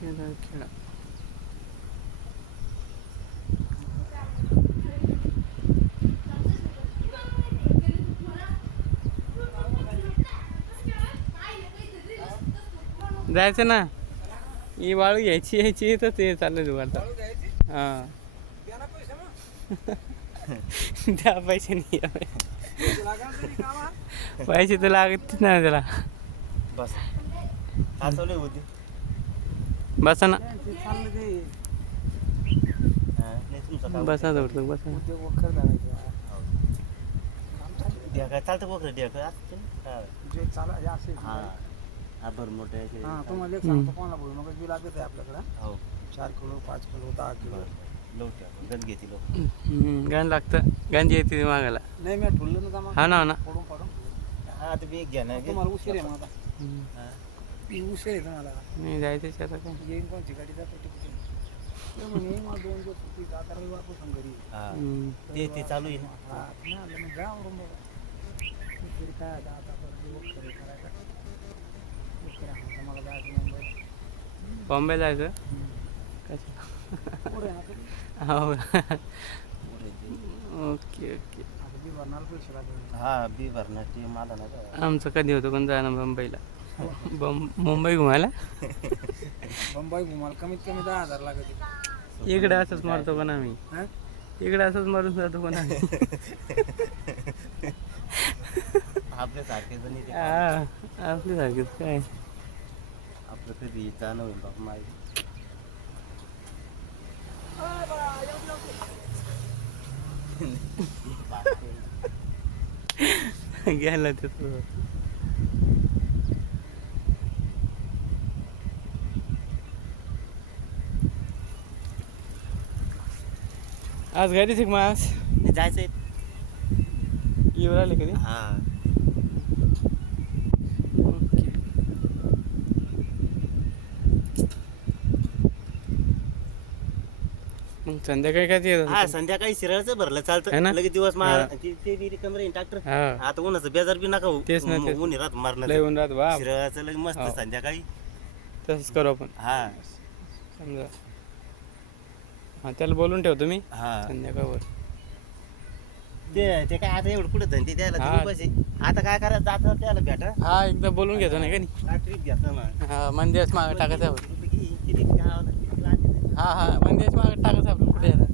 खेळा. जायचं ना, ही वाळू घ्यायची तर ते चाललंय दुकानचा. हां त्या पैसे नाही पैसे तर लागत ना त्याला. बस होती बसा ना, बसा बसा जोडतो बसा. काय चालतं वगैरे हा भर मोठे तुम्हाला एक सांगतो, कोणाला बोलू नका, जी लागत आहे आपल्याकडं हो 4 किलो 5 किलो 10 किलो. गंज घेते लोक. गण लागतं, गंज येते मागायला. नाही मी ठुललं ना जमा हा ना, हो ना. पडून पडून हा आता मी घ्या ना तुम्हाला उशीर आहे माझा, हम्म. उशीर आहे तुम्हाला. नाही जायचं आता काय. येईन कोणची गाडी जातो तिकडे म्हणे मला 2 दिवस सुट्टी, आता रविवारपासून घरी. ते चालू आहे ना. हा नाही आलं मग जा आवरून बघा. तरी काय आता आता परत खरे करायचं. मला जायचं मुंबईला. बॉम्बे जायचं कसं. पुढे ना तरी. हो ओके ओके. आता बी भरणार पैसे लागले. हा बी भरणार ते मला ना आमचं कधी होतं पण जाणं मुंबईला. मुंबई घुमायला मुंबई घुमाल कमीत कमी 10,000 लागते. इकडे असंच मारतो पण आम्ही. हा? इकडे असंच मारून जातो पण आम्ही. आपल्यासारखे जण हा आपल्यासारखेच काय. आपलं कधी जाणं होईल बाबा माहिती. घ्यायला ते आज घरीच एक मास जायचंय येऊ राहिले कधी. हा ओके. मग संध्याकाळी काय ते हा संध्याकाळी शिराळचं भरलं है चालतं ना? लगेच दिवस हा. ते बी रिकम राहील ट्रॅक्टर. हा आता उन्हाचं बेजार बी नका होऊ. तेच ना, तेच. ऊन राहत लय मारणं ऊन राहत बाप. शिराळाचं लगे मस्त हो. संध्याकाळी. तसंच करू आपण हा समजा. हा त्याला बोलून ठेवतो मी हा संध्याकाळवर. ते काय आता एवढं कुठं धंदे द्यायला हा. तुम्ही पैसे आता काय करायचं जाता त्याला भेटा हा एकदा बोलून घेतो नाही का नाही. काय ट्रिप घ्यायचं ना हा मंदिराच मागं टाकायचं आपण. किती गावाला किती लागते. हा मंदिराच मागं टाकायचं आपण कुठे आता.